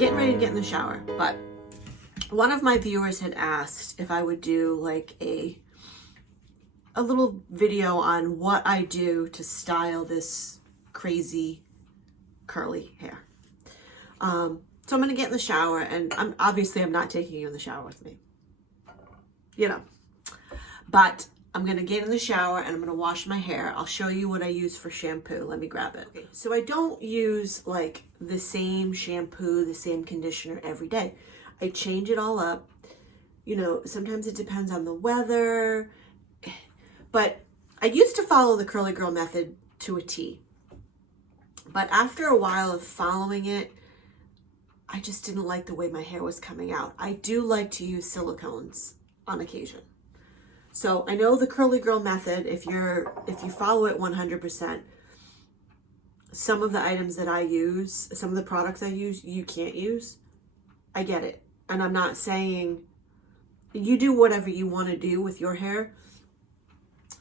getting ready to get in the shower, but one of my viewers had asked if I would do like a little video on what I do to style this crazy curly hair. So I'm going to get in the shower, and I'm not taking you in the shower with me, you know, but I'm going to get in the shower and I'm going to wash my hair. I'll show you what I use for shampoo. Let me grab it. Okay. So I don't use like the same shampoo, the same conditioner every day. I change it all up. You know, sometimes it depends on the weather, but I used to follow the curly girl method to a T. But after a while of following it, I just didn't like the way my hair was coming out. I do like to use silicones on occasion. So I know the curly girl method, if you follow it 100%, some of the items that I use, some of the products I use, you can't use. I get it. And I'm not saying you do whatever you want to do with your hair.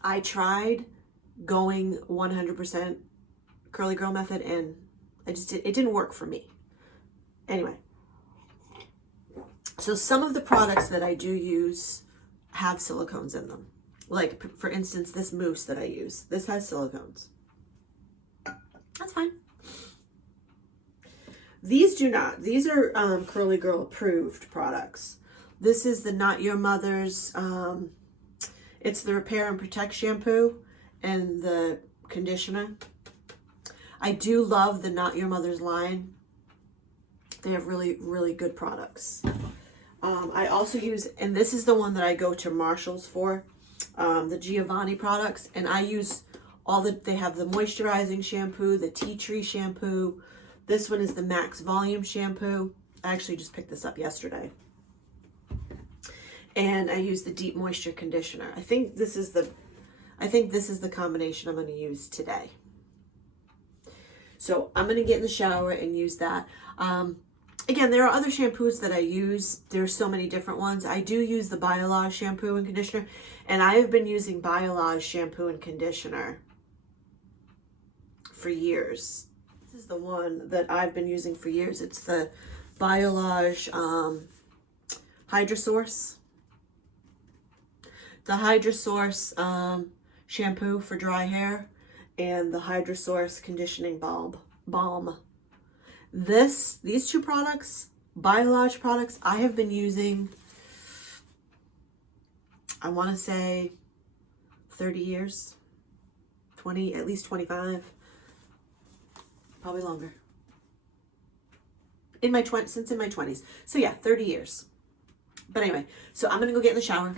I tried going 100% curly girl method and it didn't work for me. Anyway, so some of the products that I do use have silicones in them. Like, for instance, this mousse that I use. This has silicones. That's fine. These do not. These are Curly Girl approved products. This is the Not Your Mother's, it's the Repair and Protect shampoo and the conditioner. I do love the Not Your Mother's line. They have really, really good products. I also use, and this is the one that I go to Marshall's for, the Giovanni products. And I use they have the moisturizing shampoo, the tea tree shampoo. This one is the Max Volume shampoo. I actually just picked this up yesterday. And I use the Deep Moisture conditioner. I think this is the combination I'm going to use today. So I'm going to get in the shower and use that. Again, there are other shampoos that I use. There's so many different ones. I do use the Biolage shampoo and conditioner, and I have been using Biolage shampoo and conditioner for years. This is the one that I've been using for years. It's the Biolage Hydrosource. The Hydrosource shampoo for dry hair and the Hydrosource conditioning balm. These two products, Biolage products, I have been using, I want to say 30 years, 20, at least 25, probably longer. Since in my 20s. So yeah, 30 years. But anyway, so I'm going to go get in the shower.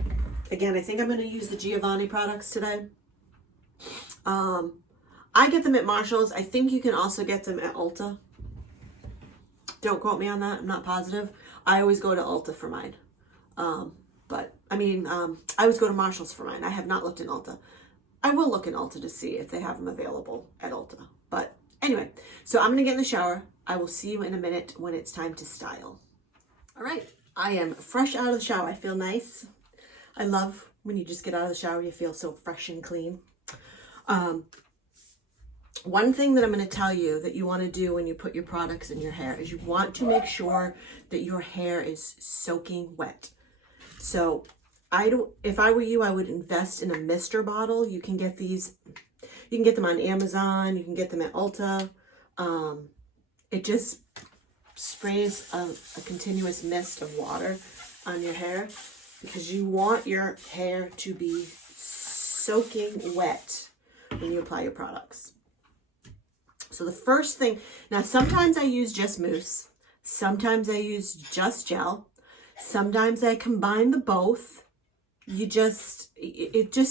Again, I think I'm going to use the Giovanni products today. I get them at Marshall's. I think you can also get them at Ulta. Don't quote me on that. I'm not positive. I always go to Ulta for mine. I always go to Marshall's for mine. I have not looked in Ulta. I will look in Ulta to see if they have them available at Ulta. But anyway, so I'm going to get in the shower. I will see you in a minute when it's time to style. All right. I am fresh out of the shower. I feel nice. I love when you just get out of the shower, you feel so fresh and clean. One thing that I'm going to tell you that you want to do when you put your products in your hair is you want to make sure that your hair is soaking wet. So if I were you, I would invest in a mister bottle. You can get these, you can get them on Amazon. You can get them at Ulta. It just sprays a continuous mist of water on your hair because you want your hair to be soaking wet when you apply your products. So the first thing, now sometimes I use just mousse, sometimes I use just gel, sometimes I combine the both. It just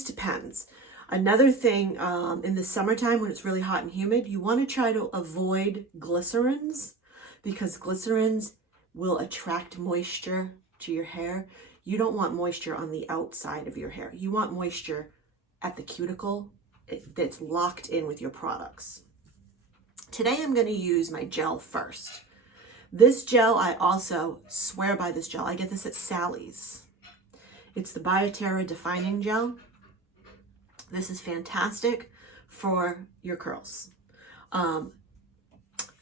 depends. Another thing, in the summertime when it's really hot and humid, you want to try to avoid glycerins because glycerins will attract moisture to your hair. You don't want moisture on the outside of your hair. You want moisture at the cuticle that's locked in with your products. Today I'm going to use my gel first. This gel, I also swear by this gel. I get this at Sally's. It's the Bioterra Defining Gel. This is fantastic for your curls.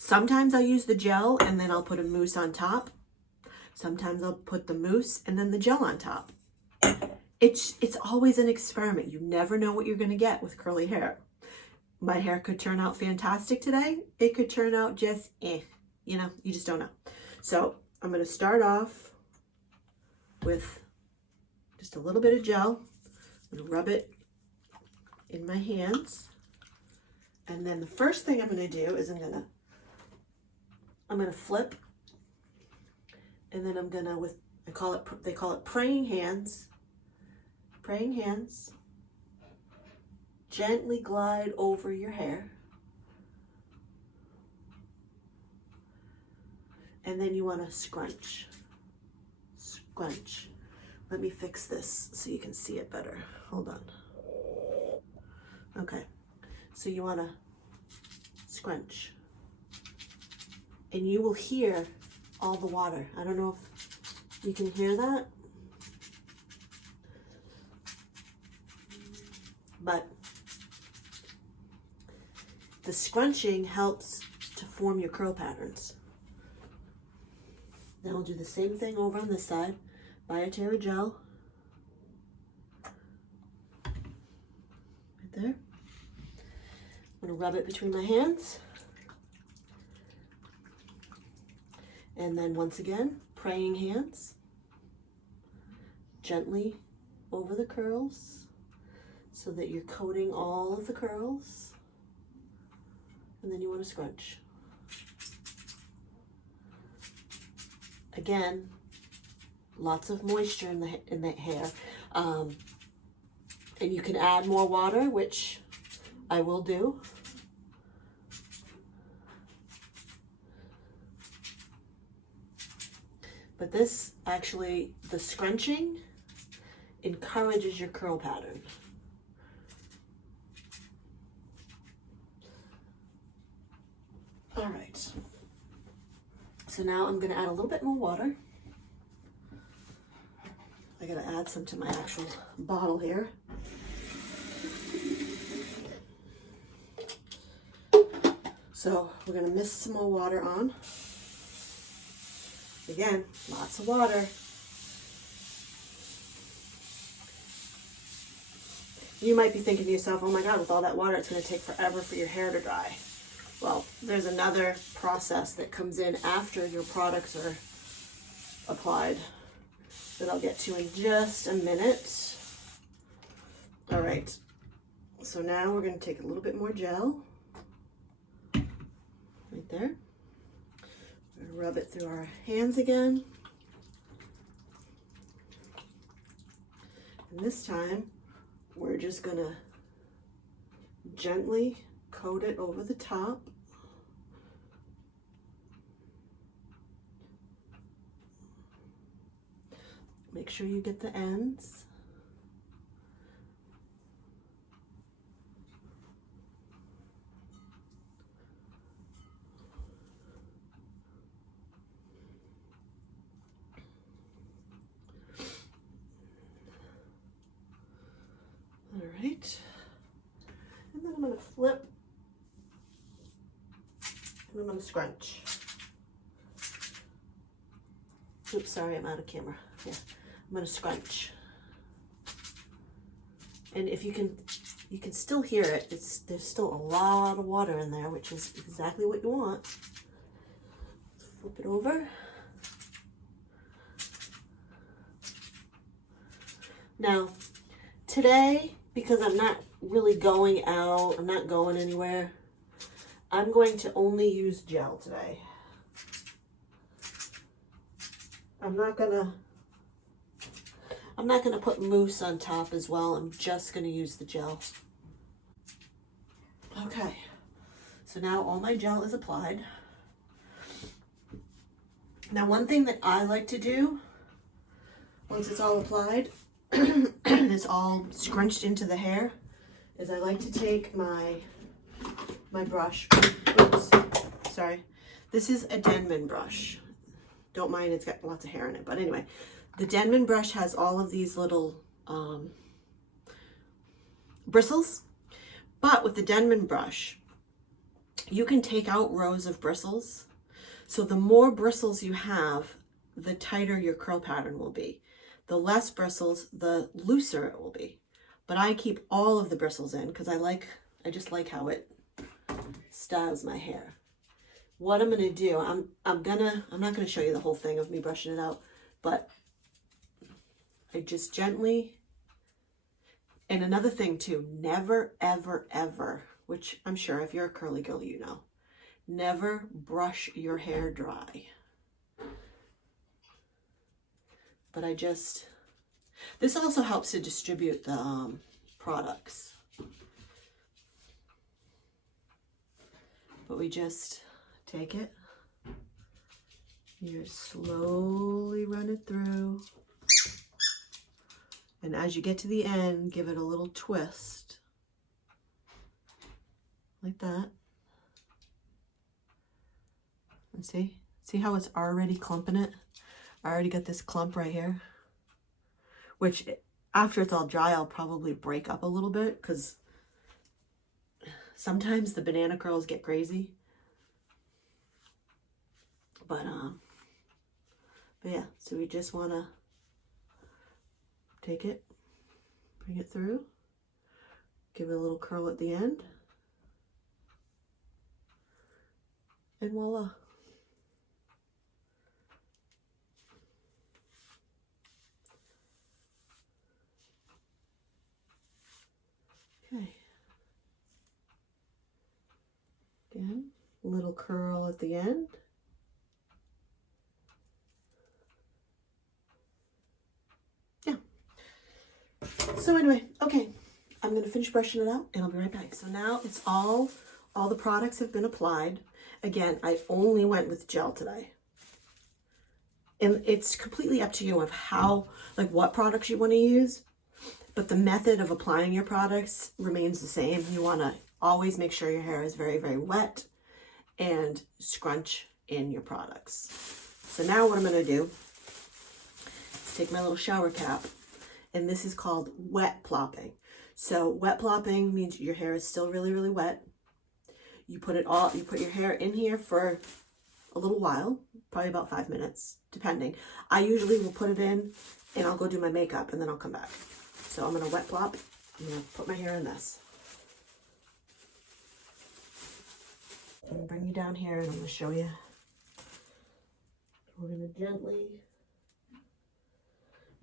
Sometimes I'll use the gel and then I'll put a mousse on top. Sometimes I'll put the mousse and then the gel on top. It's always an experiment. You never know what you're going to get with curly hair. My hair could turn out fantastic today. It could turn out just you know, you just don't know. So I'm going to start off with just a little bit of gel. I'm going to rub it in my hands. And then the first thing I'm going to do is I'm going to flip. And then I'm going to, they call it praying hands. Praying hands. Gently glide over your hair. And then you want to scrunch. Scrunch. Let me fix this so you can see it better. Hold on. Okay. So you want to scrunch. And you will hear all the water. I don't know if you can hear that. But the scrunching helps to form your curl patterns. Then I'll do the same thing over on this side. Bioterra gel. Right there. I'm going to rub it between my hands. And then once again, praying hands. Gently over the curls so that you're coating all of the curls. And then you want to scrunch. Again, lots of moisture in the hair. And you can add more water, which I will do. But this actually, the scrunching encourages your curl pattern. All right. So now I'm going to add a little bit more water. I got to add some to my actual bottle here. So we're going to mist some more water on. Again, lots of water. You might be thinking to yourself, oh my God, with all that water, it's going to take forever for your hair to dry. Well, there's another process that comes in after your products are applied that I'll get to in just a minute. All right, so now we're going to take a little bit more gel right there. We're going to rub it through our hands again. And this time, we're just going to gently coat it over the top. Make sure you get the ends. All right. And then I'm going to flip. And I'm going to scrunch. Oops, sorry, I'm out of camera. Yeah, I'm going to scrunch. And if you can still hear it. There's still a lot of water in there, which is exactly what you want. Let's flip it over. Now, today, because I'm not really going out, I'm not going anywhere, I'm going to only use gel today. I'm not gonna put mousse on top as well. I'm just gonna use the gel. Okay, so now all my gel is applied. Now, one thing that I like to do once it's all applied and it's all scrunched into the hair is I like to take my brush. Oops, sorry. This is a Denman brush. Don't mind, it's got lots of hair in it. But anyway, the Denman brush has all of these little bristles. But with the Denman brush, you can take out rows of bristles. So the more bristles you have, the tighter your curl pattern will be. The less bristles, the looser it will be. But I keep all of the bristles in because I just like how it styles my hair. What I'm gonna do, I'm not gonna show you the whole thing of me brushing it out, but I just gently. And another thing too, never, ever, ever, which I'm sure if you're a curly girl, you know, never brush your hair dry. But this also helps to distribute the products. But we just take it, you slowly run it through. And as you get to the end, give it a little twist. Like that. And see how it's already clumping it? I already got this clump right here. Which, after it's all dry, I'll probably break up a little bit because sometimes the banana curls get crazy. But yeah, so we just want to take it, bring it through, give it a little curl at the end, and voila. Okay. Again, little curl at the end. Yeah. So anyway, okay, I'm gonna finish brushing it out and I'll be right back. So now it's all the products have been applied. Again, I only went with gel today. And it's completely up to you of what products you want to use. But the method of applying your products remains the same. You want to always make sure your hair is very, very wet and scrunch in your products. So now what I'm going to do is take my little shower cap, and this is called wet plopping. So wet plopping means your hair is still really, really wet. You put your hair in here for a little while, probably about 5 minutes, depending. I usually will put it in and I'll go do my makeup and then I'll come back. So I'm going to wet plop. I'm going to put my hair in this. I'm going to bring you down here and I'm going to show you. We're going to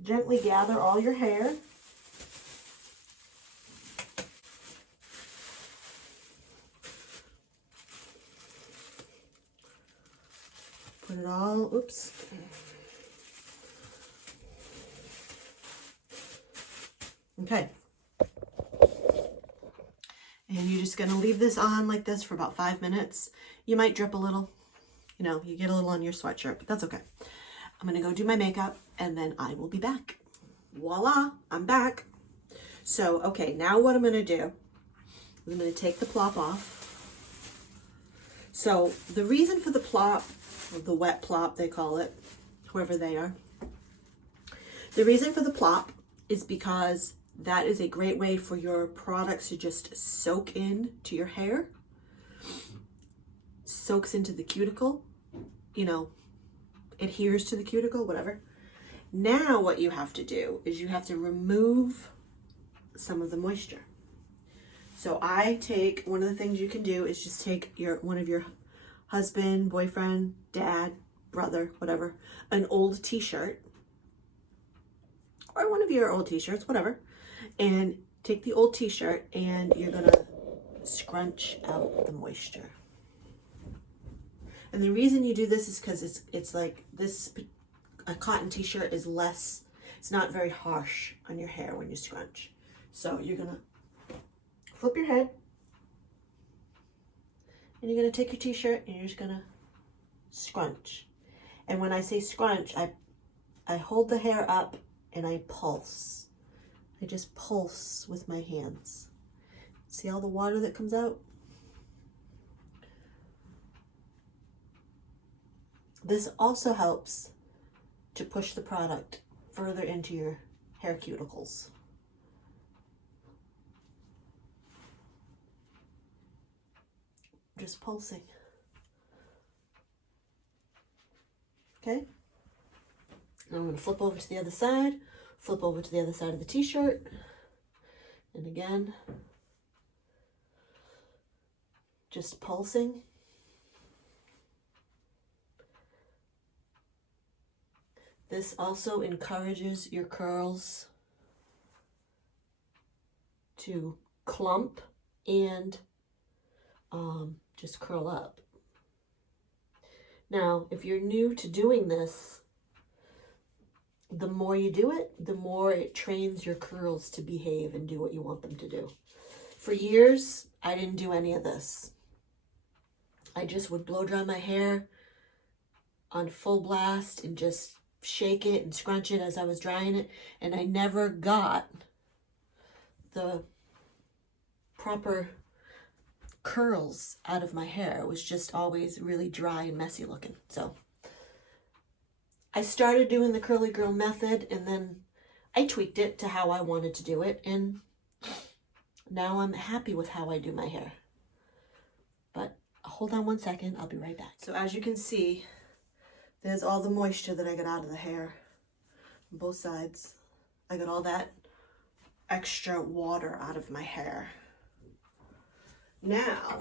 gently gather all your hair. Put it all, oops. Okay. And you're just going to leave this on like this for about 5 minutes. You might drip a little, you get a little on your sweatshirt, but that's okay. I'm going to go do my makeup and then I will be back. Voila, I'm back. So, okay, now what I'm going to do, I'm going to take the plop off. So the reason for the plop, or the wet plop they call it, whoever they are, the reason for the plop is because that is a great way for your products to just soak in to your hair, soaks into the cuticle, adheres to the cuticle, whatever. Now what you have to do is you have to remove some of the moisture. So one of the things you can do is just take one of your husband, boyfriend, dad, brother, whatever, an old t-shirt, or one of your old t-shirts, whatever, and take the old t-shirt and you're gonna scrunch out the moisture. And the reason you do this is because it's like this, a cotton t-shirt is less, it's not very harsh on your hair when you scrunch. So you're gonna flip your head and you're gonna take your t-shirt and you're just gonna scrunch. And when I say scrunch, I hold the hair up and I pulse. I just pulse with my hands. See all the water that comes out? This also helps to push the product further into your hair cuticles. just pulsing. Okay. Now I'm going to flip over to the other side, flip over to the other side of the t-shirt, and again, just pulsing. This also encourages your curls to clump and just curl up. Now, if you're new to doing this, the more you do it, the more it trains your curls to behave and do what you want them to do. For years, I didn't do any of this. I just would blow dry my hair on full blast and just shake it and scrunch it as I was drying it, and I never got the proper curls out of my hair. It was just always really dry and messy looking. So I started doing the curly girl method, and then I tweaked it to how I wanted to do it, and now I'm happy with how I do my hair. But hold on one second, I'll be right back. So as you can see, there's all the moisture that I got out of the hair on both sides. I got all that extra water out of my hair. Now,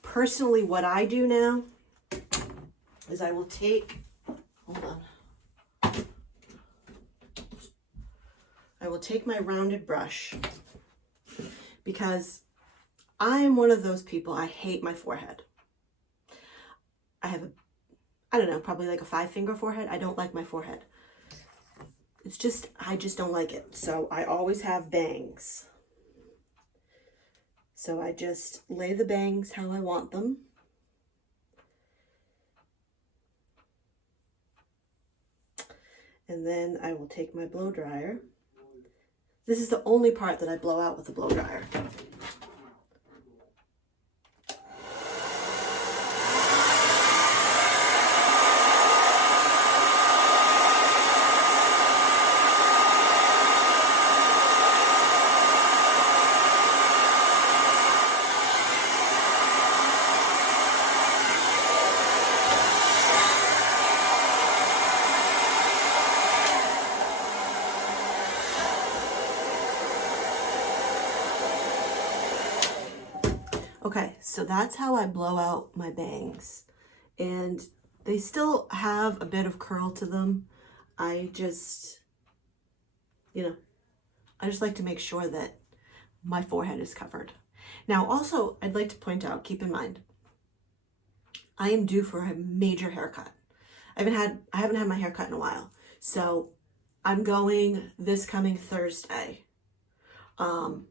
personally, what I do now is I will take, hold on. I will take my rounded brush, because I am one of those people, I hate my forehead. I have a, I don't know, probably like a 5-finger forehead. I don't like my forehead. It's just, I just don't like it. So I always have bangs. So I just lay the bangs how I want them. And then I will take my blow dryer. This is the only part that I blow out with the blow dryer. Okay, so that's how I blow out my bangs, and they still have a bit of curl to them. I just, I just like to make sure that my forehead is covered. Now, also, I'd like to point out, keep in mind, I am due for a major haircut. I haven't had my hair cut in a while, so I'm going this coming Thursday to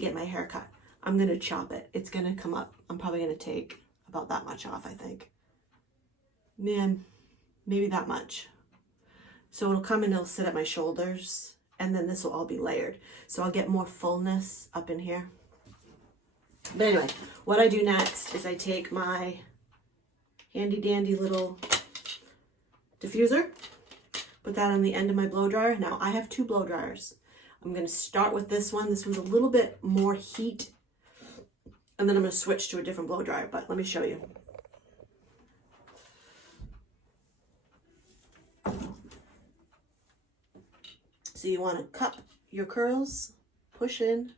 get my hair cut. I'm going to chop it. It's going to come up. I'm probably going to take about that much off, I think. Man, maybe that much. So it'll come and it'll sit at my shoulders, and then this will all be layered. So I'll get more fullness up in here. But anyway, what I do next is I take my handy dandy little diffuser, put that on the end of my blow dryer. Now I have 2 blow dryers. I'm going to start with this one. This one's a little bit more heat, and then I'm going to switch to a different blow dryer, but let me show you. So you want to cup your curls, push in.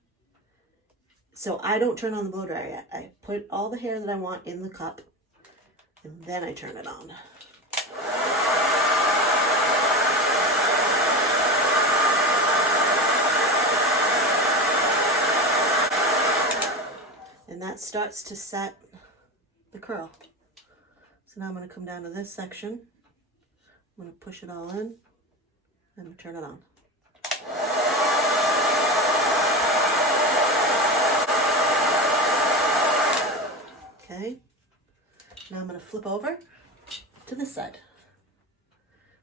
So I don't turn on the blow dryer yet. I put all the hair that I want in the cup, and then I turn it on. And that starts to set the curl. So now I'm going to come down to this section. I'm going to push it all in and turn it on. Okay. Now I'm going to flip over to this side.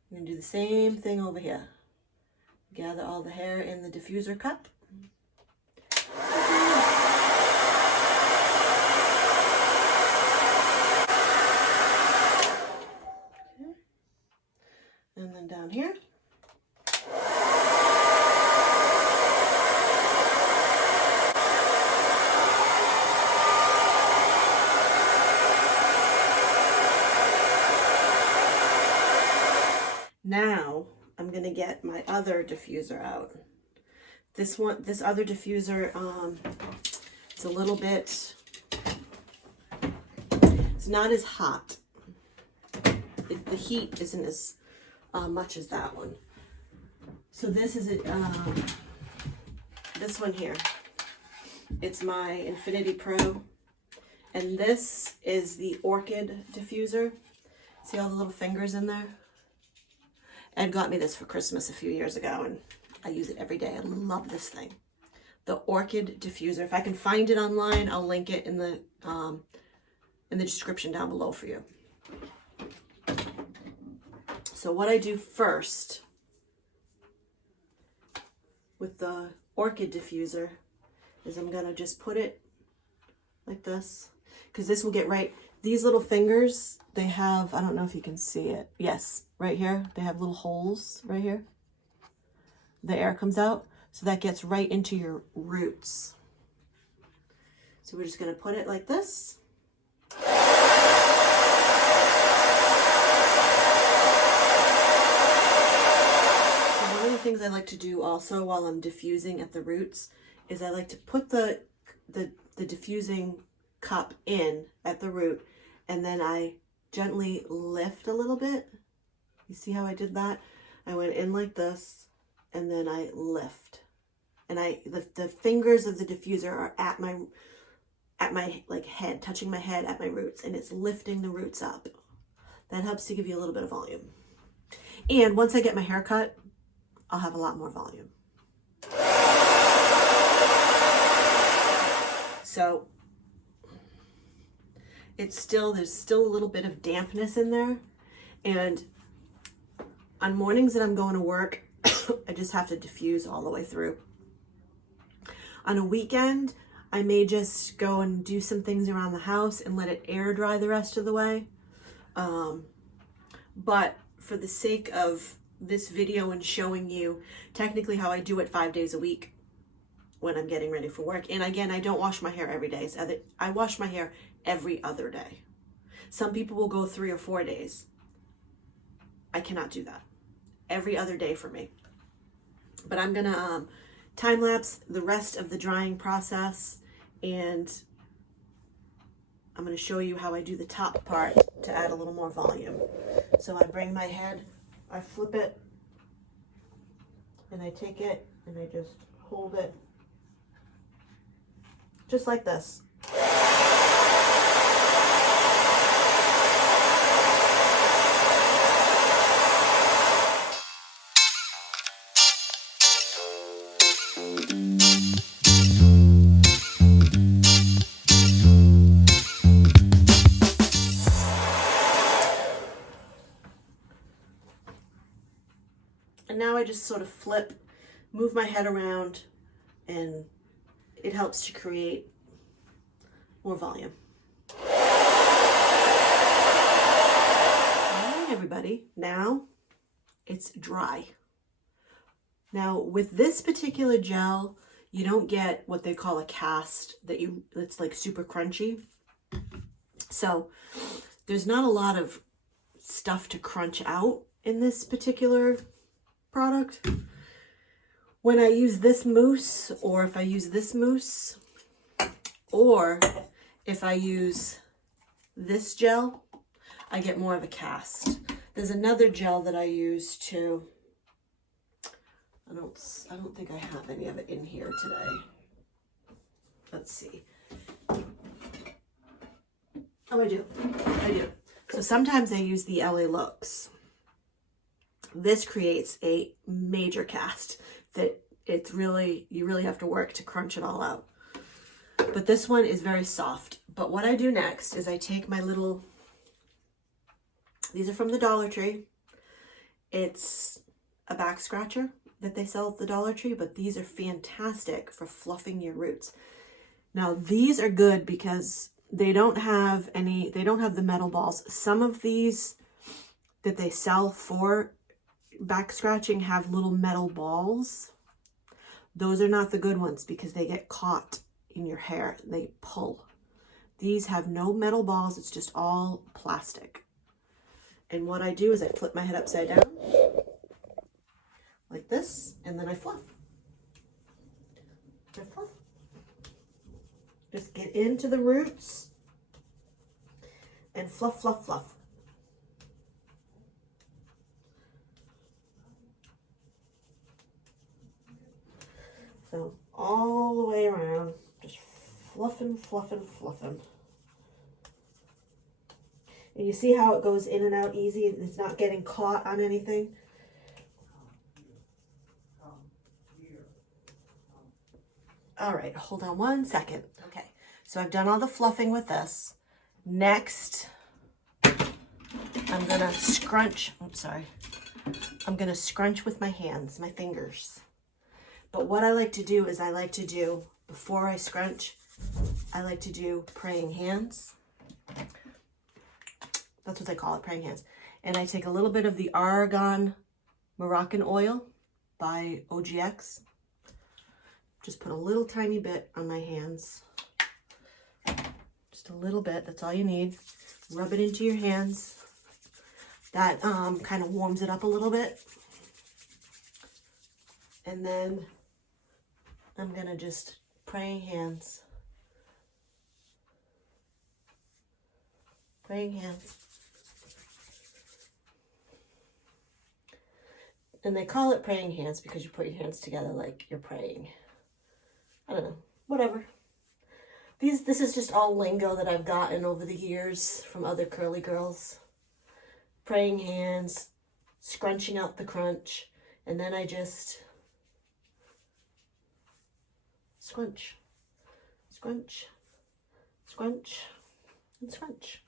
I'm going to do the same thing over here. Gather all the hair in the diffuser cup. And then down here. Now I'm gonna get my other diffuser out. This other diffuser, it's a little bit, it's not as hot. The heat isn't as much as that one. So this is this one here. It's my Infinity Pro, and this is the Orchid diffuser. See all the little fingers in there? Ed got me this for Christmas a few years ago, and I use it every day. I love this thing. The Orchid diffuser. If I can find it online, I'll link it in the description down below for you. So what I do first with the Orchid diffuser is I'm gonna just put it like this, because this will get right. These little fingers, they have, I don't know if you can see it. Yes, right here, they have little holes right here. The air comes out, so that gets right into your roots. So we're just gonna put it like this. So one of the things I like to do also while I'm diffusing at the roots is I like to put the diffusing cup in at the root, and then I gently lift a little bit. You see how I did that? I went in like this, and then I lift, and the fingers of the diffuser are at my like head, touching my head at my roots, and it's lifting the roots up. That helps to give you a little bit of volume. And once I get my hair cut, I'll have a lot more volume. So there's still a little bit of dampness in there, and on mornings that I'm going to work, I just have to diffuse all the way through. On a weekend, I may just go and do some things around the house and let it air dry the rest of the way. But for the sake of this video and showing you technically how I do it 5 days a week when I'm getting ready for work. And again, I don't wash my hair every day. So I wash my hair every other day. Some people will go 3 or 4 days. I cannot do that. Every other day for me. But I'm gonna time lapse the rest of the drying process, and I'm gonna show you how I do the top part to add a little more volume. So I bring my head, I flip it, and I take it and I just hold it just like this. And now I just sort of flip, move my head around, and it helps to create more volume. All right, everybody, now it's dry. Now with this particular gel, you don't get what they call a cast that's like super crunchy. So there's not a lot of stuff to crunch out in this particular product. When I use this mousse, or if I use this mousse, or if I use this gel, I get more of a cast. There's another gel that I use too. I don't think I have any of it in here today. Let's see. Oh, I do. So sometimes I use the LA Looks. This creates a major cast that you really have to work to crunch it all out. But this one is very soft. But what I do next is I take my little, these are from the Dollar Tree. It's a back scratcher that they sell at the Dollar Tree, but these are fantastic for fluffing your roots. Now these are good because they don't have the metal balls. Some of these that they sell for back scratching have little metal balls. Those are not the good ones because they get caught in your hair. They pull. These have no metal balls. It's just all plastic. And what I do is I flip my head upside down. like this, and then I fluff. I fluff. Just get into the roots and fluff, fluff, fluff. So all the way around, just fluffing, fluffing, fluffing. And you see how it goes in and out easy? It's not getting caught on anything. All right, hold on one second. Okay, so I've done all the fluffing with this. Next, I'm gonna scrunch, oops, sorry. I'm gonna scrunch with my hands, my fingers. But what I like to do is before I scrunch, I like to do praying hands. That's what they call it, praying hands. And I take a little bit of the Argan Moroccan oil by OGX. Just put a little tiny bit on my hands. Just a little bit, that's all you need. Rub it into your hands. That kind of warms it up a little bit. And then I'm gonna just praying hands. Praying hands. And they call it praying hands because you put your hands together like you're praying. I don't know, whatever. This is just all lingo that I've gotten over the years from other curly girls. Praying hands, scrunching out the crunch, and then I just scrunch, scrunch, scrunch, and scrunch.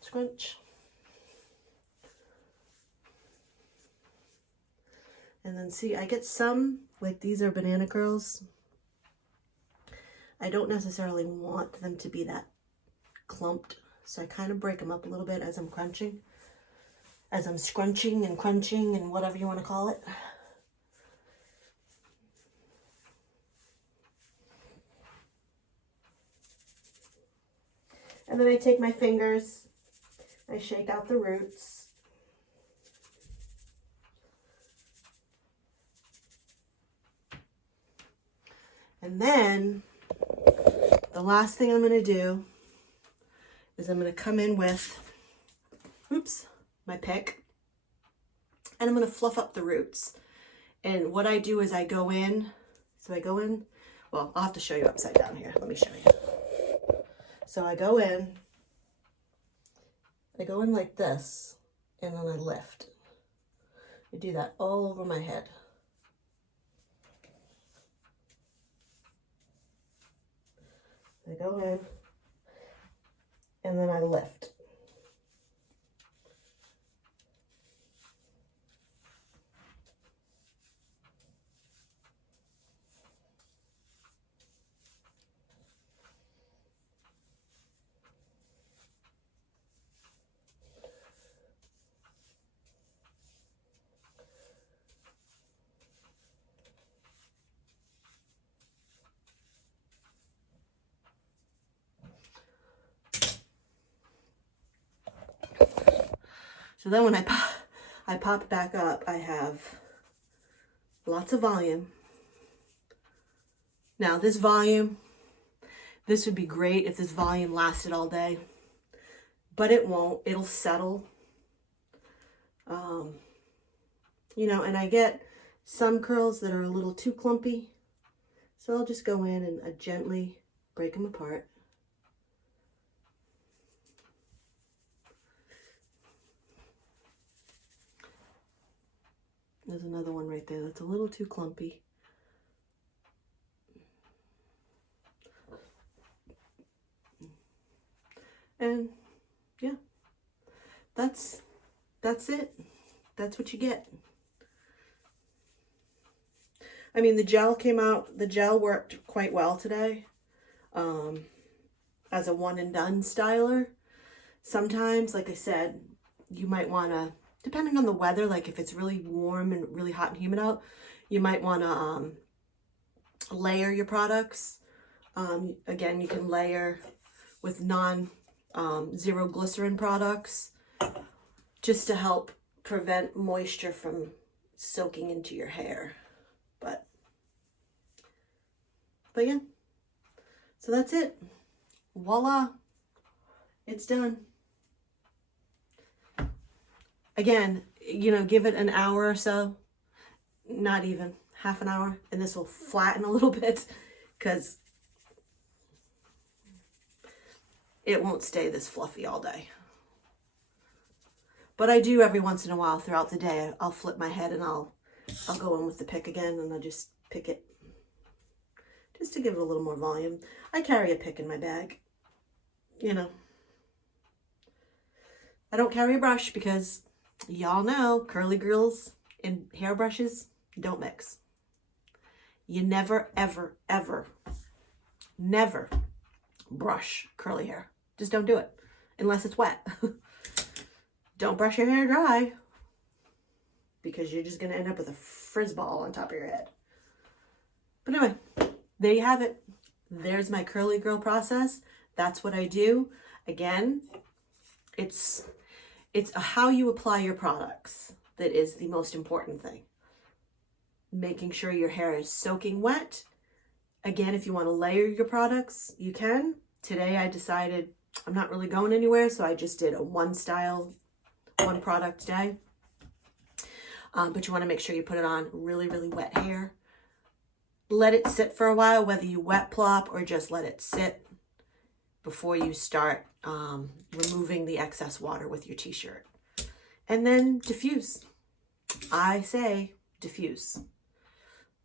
Scrunch. And then see, I get some, like these are banana curls. I don't necessarily want them to be that clumped. So I kind of break them up a little bit as I'm crunching. As I'm scrunching and crunching and whatever you want to call it. And then I take my fingers, I shake out the roots. And then the last thing I'm going to do is I'm going to come in with, oops, my pick, and I'm going to fluff up the roots. And what I do is I go in, well, I'll have to show you upside down here. Let me show you. So I go in like this, and then I lift. I do that all over my head. I go in, and then I lift. So then when I pop back up, I have lots of volume. Now this volume, this would be great if this volume lasted all day, but it won't. It'll settle. You know, and I get some curls that are a little too clumpy. So I'll just go in and gently break them apart. There's another one right there that's a little too clumpy. And yeah, that's it. That's what you get. I mean, the gel came out, the gel worked quite well today as a one and done styler. Sometimes, like I said, you might want to, depending on the weather, like if it's really warm and really hot and humid out, you might want to layer your products. Again, you can layer with zero glycerin products just to help prevent moisture from soaking into your hair. But yeah, so that's it. Voila, it's done. Again, you know, give it an hour or so, not even half an hour, and this will flatten a little bit because it won't stay this fluffy all day. But I do every once in a while throughout the day. I'll flip my head and I'll go in with the pick again, and I'll just pick it just to give it a little more volume. I carry a pick in my bag, you know. I don't carry a brush because y'all know curly girls and hairbrushes don't mix. You never, ever, ever, never brush curly hair. Just don't do it unless it's wet. Don't brush your hair dry because you're just going to end up with a frizz ball on top of your head. But anyway, there you have it. There's my curly girl process. That's what I do. Again, it's how you apply your products that is the most important thing. Making sure your hair is soaking wet. Again, if you want to layer your products, you can. Today I decided I'm not really going anywhere, so I just did a one product day. But you want to make sure you put it on really, really wet hair. Let it sit for a while, whether you wet plop or just let it sit before you start removing the excess water with your t-shirt. And then diffuse. I say diffuse.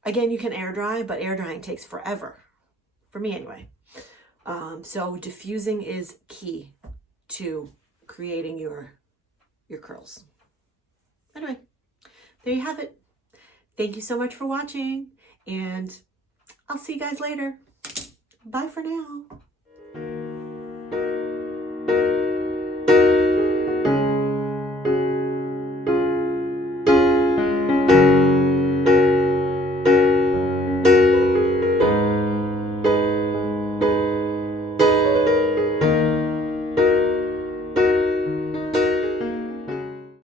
Again, you can air dry, but air drying takes forever. For me anyway. So diffusing is key to creating your curls. Anyway, there you have it. Thank you so much for watching, and I'll see you guys later. Bye for now.